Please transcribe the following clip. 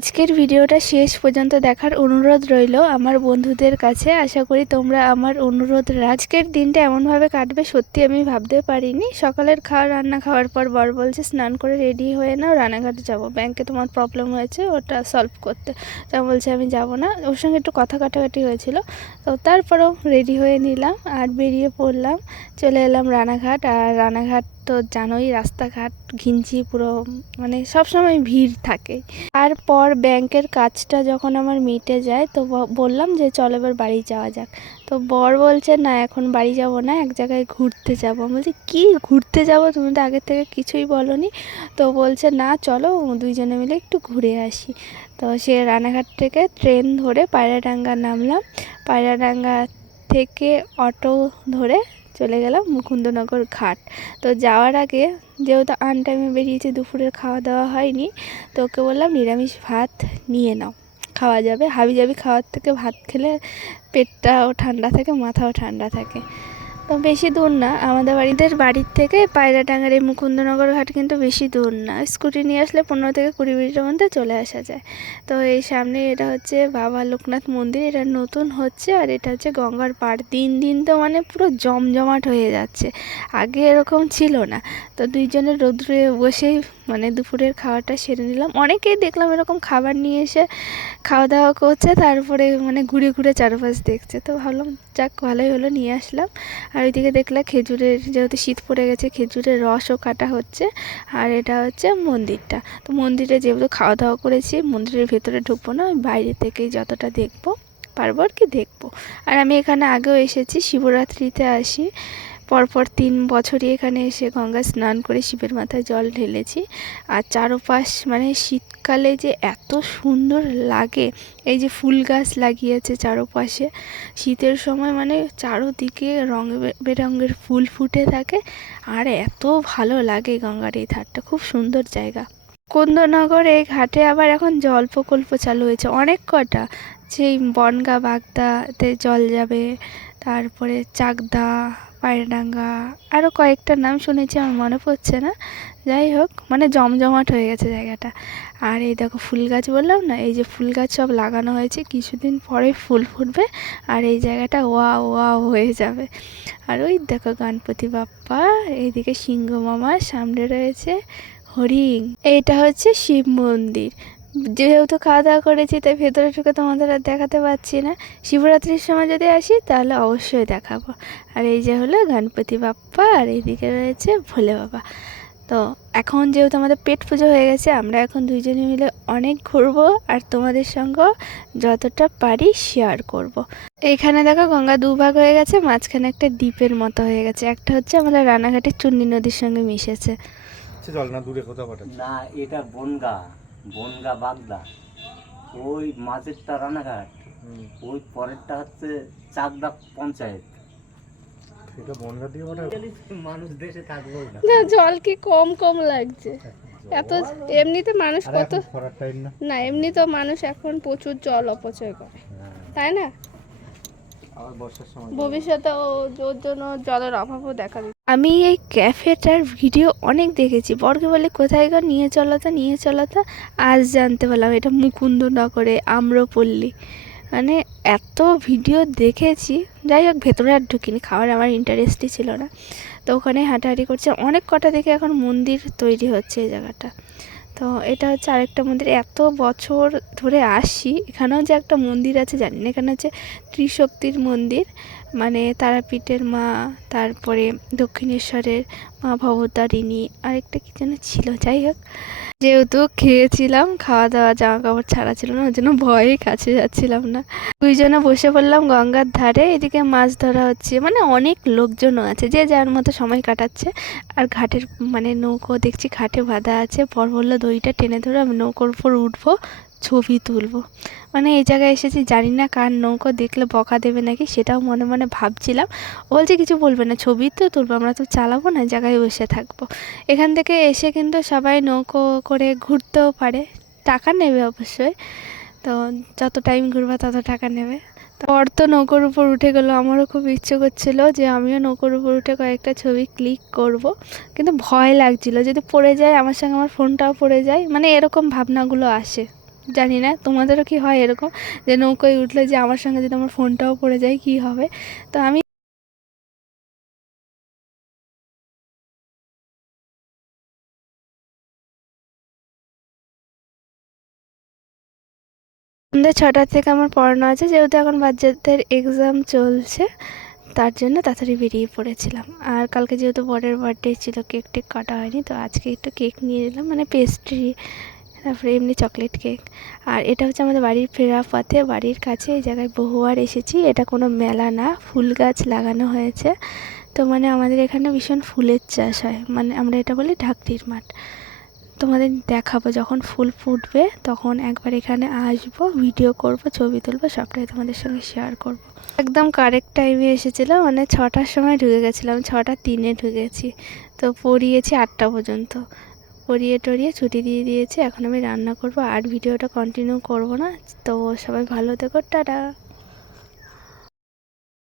আজকের ভিডিওটা শেষ পর্যন্ত দেখার অনুরোধ রইল আমার বন্ধুদের কাছে। আশা করি তোমরা আমার অনুরোধ আজকের দিনটা এমনভাবে কাটবে সত্যি আমি ভাবতে পারিনি। সকালের রান্না খাওয়ার পর বর বলছে স্নান করে রেডি হয়ে নাও, রানাঘাটে যাবো, ব্যাংকে তোমার প্রবলেম হয়েছে ওটা সলভ করতে। তা বলছে আমি যাব না, ওর সঙ্গে একটু কথা কাটাকাটি হয়েছিল। তো তারপরেও রেডি হয়ে নিলাম আর বেরিয়ে পড়লাম, চলে এলাম রানাঘাট। আর রানাঘাট তো জানোই রাস্তাঘাট ঘিঞ্জি পুরো, মানে সবসময় ভিড় থাকে। তারপর ব্যাংকের কাজটা যখন আমার মিটে যায় তো বললাম যে চল এবার বাড়ি যাওয়া যাক। তো বর বলছে না এখন বাড়ি যাব না, এক জায়গায় ঘুরতে যাব। আমি বলছি কী ঘুরতে যাব, তুমি তো আগের থেকে কিছুই বলোনি। তো বলছে না চলো দুইজনে মিলে একটু ঘুরে আসি। তো সে রানাঘাট থেকে ট্রেন ধরে পায়রাডাঙ্গা নামলাম, পায়রাডাঙ্গা থেকে অটো ধরে চলে গেলাম মুকুন্দনগর ঘাট। তো যাওয়ার আগে যেহেতু আনটাইমে বেরিয়েছি, দুপুরের খাওয়া দাওয়া হয়নি, তো ওকে বললাম নিরামিষ ভাত নিয়ে নাও, খাওয়া যাবে। হাবিজাবি খাওয়ার থেকে ভাত খেলে পেটটাও ঠান্ডা থাকে, মাথাও ঠান্ডা থাকে। তো বেশি দূর না আমাদের বাড়ির থেকে পায়রাডাঙ্গার এই মুকুন্দনগর ঘাট কিন্তু বেশি দূর না, স্কুটি নিয়ে আসলে 15 থেকে 20 মিনিটের মধ্যে চলে আসা যায়। তো এই সামনে এটা হচ্ছে বাবা লোকনাথ মন্দির, এটা নতুন হচ্ছে। আর এটা হচ্ছে গঙ্গার পাড়। দিন দিন তো মানে পুরো জমজমাট হয়ে যাচ্ছে, আগে এরকম ছিল না। তো দুইজনের রোদ্রে বসেই মানে দুপুরের খাওয়াটা সেরে নিলাম। অনেকেই দেখলাম এরকম খাবার নিয়ে এসে খাওয়া দাওয়া করছে, তারপরে মানে ঘুরে ঘুরে চারপাশ দেখছে। তো ভাবলাম যাক ভালোই হলো, নিয়ে আসলাম। আর ওইদিকে দেখলাম খেজুরের, যেহেতু শীত পড়ে গেছে খেজুরের রসও কাটা হচ্ছে। আর এটা হচ্ছে মন্দিরটা। তো মন্দিরে যেহেতু খাওয়া দাওয়া করেছি, মন্দিরের ভেতরে ঢুকবো না, বাইরে থেকেই যতটা দেখবো পারবো আর কি দেখবো। আর আমি এখানে আগেও এসেছি, শিবরাত্রিতে আসি, পরপর 3 বছরই এখানে এসে গঙ্গা স্নান করে শিবের মাথায় জল ঢেলেছি। আর চারপাশ মানে শীতকালে যে এত সুন্দর লাগে, এই যে ফুল গাছ লাগিয়েছে চারপাশে, শীতের সময় মানে চারোদিকে রঙ বেরঙের ফুল ফুটে থাকে। আর এত ভালো লাগে গঙ্গার এই ধারটা, খুব সুন্দর জায়গা। কুন্দনগর এই ঘাটে আবার এখন জল প্রকল্প চালু হয়েছে অনেক কটা, সেই বনগা বাগদাতে জল যাবে, তারপরে চাকদা, পায়রাডাঙ্গা, আরও কয়েকটা নাম শুনেছি আমার মনে পড়ছে না। যাই হোক মানে জমজমাট হয়ে গেছে জায়গাটা। আর এই দেখো ফুল গাছ বললাম না, এই যে ফুল গাছ সব লাগানো হয়েছে, কিছুদিন পরে ফুল ফুটবে আর এই জায়গাটা ওয়া ওয়া হয়ে যাবে। আর ওই দেখো গণপতি বাপ্পা, এইদিকে সিংহ মামা, সামনে রয়েছে হরিণ। এইটা হচ্ছে শিব মন্দির। যেহেতু খাওয়া দাওয়া করেছি তাই ভেতরে ঢুকে তোমাদের আর দেখাতে পারছি না, শিবরাত্রির সময় যদি আসি তাহলে অবশ্যই দেখাবো। আর এই যে হলো গণপতি বাপ্পা, আর এইদিকে রয়েছে ভোলে বাবা। তো এখন যেহেতু আমাদের পেট পুজো হয়ে গেছে, আমরা এখন দুইজনে মিলে অনেক ঘুরবো আর তোমাদের সঙ্গে যতটা পারি শেয়ার করব। এইখানে দেখো গঙ্গা দুভাগ হয়ে গেছে, মাঝখানে একটা দ্বীপের মতো হয়ে গেছে। একটা হচ্ছে আমাদের রানাঘাটের চুন্নি নদীর সঙ্গে মিশেছে। জল না দূরে কোথাও পাঠাচ্ছে না, এটা বনগা, বনগা বাগদা, ওই মাঝেরটা রানাঘাট, ওই পরেরটা হচ্ছে চাকদা পঞ্চায়েত। এটা বনগা দিয়ে পাঠাবে, মানুষ দেশে থাকবো না জল কি কম কম লাগছে এত, এমনিতে মানুষ কত না, এমনি তো মানুষ এখন প্রচুর জল অপচয় করে, তাই না? আবার বর্ষার সময় ভবিষ্যতে ওর জন্য জলের অভাবও দেখা দিচ্ছে। আমি এই ক্যাফেটার ভিডিও অনেক দেখেছি, বরকে বলে কোথায় গো নিয়ে চলো তা নিয়ে চলো তা, আজ জানতে পারলাম এটা মুকুন্দনগরে আম্রপল্লী। মানে এত ভিডিও দেখেছি, যাই হোক ভেতরে আর ঢুকিনি, খাওয়ার আমার ইন্টারেস্টই ছিল না। তো ওখানে হাঁটাহাঁটি করছে, অনেক কটা দেখে এখন মন্দির তৈরি হচ্ছে এই জায়গাটা। তো এটা হচ্ছে আরেকটা মন্দির, এত বছর ধরে আসি, এখানেও যে একটা মন্দির আছে জানি না। এখানে হচ্ছে ত্রিশক্তির মন্দির, মানে তারাপীঠের মা, তারপরে দক্ষিণেশ্বরের মা ভবতারিণী, আরেকটা কী যেন ছিল। যাই হোক যেহেতু খেয়েছিলাম, খাওয়া দাওয়া জামা কাপড় ছাড়া ছিল না, ওই জন্য ভয়ে কাছে যাচ্ছিলাম না। দুইজনে বসে পড়লাম গঙ্গার ধারে, এদিকে মাছ ধরা হচ্ছে, মানে অনেক লোকজনও আছে, যে যার মতো সময় কাটাচ্ছে। আর ঘাটের মানে নৌকো দেখছি ঘাটে বাঁধা আছে, বর বললো দড়িটা টেনে ধরে আমি নৌকোর উপর উঠবো, ছবি তুলবো। মানে এই জায়গায় এসেছি, জানি না কার নৌকো, দেখলে বকা দেবে নাকি সেটাও মনে মনে ভাবছিলাম। ও বলছে কিছু বলবে না, ছবি তো তুলবো, আমরা তো চালাবো না, জায়গায় বসে থাকবো। এখান থেকে এসে কিন্তু সবাই নৌকো করে ঘুরতেও পারে, টাকা নেবে অবশ্যই। তো যত টাইম ঘুরবা তত টাকা নেবে। পর তো নৌকোর উপর উঠে গেলো, আমারও খুব ইচ্ছে করছিলো যে আমিও নৌকোর উপর উঠে কয়েকটা ছবি ক্লিক করব, কিন্তু ভয় লাগছিল যদি পড়ে যায় আমার সঙ্গে, আমার ফোনটাও পড়ে যায়, মানে এরকম ভাবনাগুলো আসে। জানি না তোমাদেরও কি হয় এরকম, যে নৌকোয় উঠলে যে আমার সঙ্গে যদি আমার ফোনটাও পড়ে যায় কি হবে। তো আমি সন্ধ্যে 6টা থেকে আমার পড়ানো আছে, যেহেতু এখন বাচ্চাদের এক্সাম চলছে তার জন্য তাড়াতাড়ি বেরিয়ে পড়েছিলাম। আর কালকে যেহেতু বরের বার্থডে ছিল, কেক টেক কাটা হয়নি, তো আজকে একটু কেক নিয়ে নিলাম, মানে পেস্ট্রি, তারপরে এমনি চকলেট কেক। আর এটা হচ্ছে আমাদের বাড়ির ফেরার পথে, বাড়ির কাছে এই জায়গায় বহুবার এসেছি। এটা কোনো মেলা না, ফুল গাছ লাগানো হয়েছে। তো মানে আমাদের এখানে ভীষণ ফুলের চাষ হয়, মানে আমরা এটা বলি ঢাকটির মাঠ। তোমাদের দেখাবো যখন ফুল ফুটবে, তখন একবার এখানে আসবো, ভিডিও করব, ছবি তুলবো, সবটাই তোমাদের সঙ্গে শেয়ার করব। একদম কারেক্ট টাইমে এসেছিলাম, মানে 6টার সময় ঢুকে গেছিলাম, 6টা 3-এ ঢুকেছি। তো পড়িয়েছি 8টা পর্যন্ত, পড়িয়ে টড়িয়ে ছুটি দিয়ে দিয়েছে। এখন আমি রান্না করব, আর ভিডিওটা কন্টিনিউ করব না। তো সবাই ভালো থেকো, টাটা।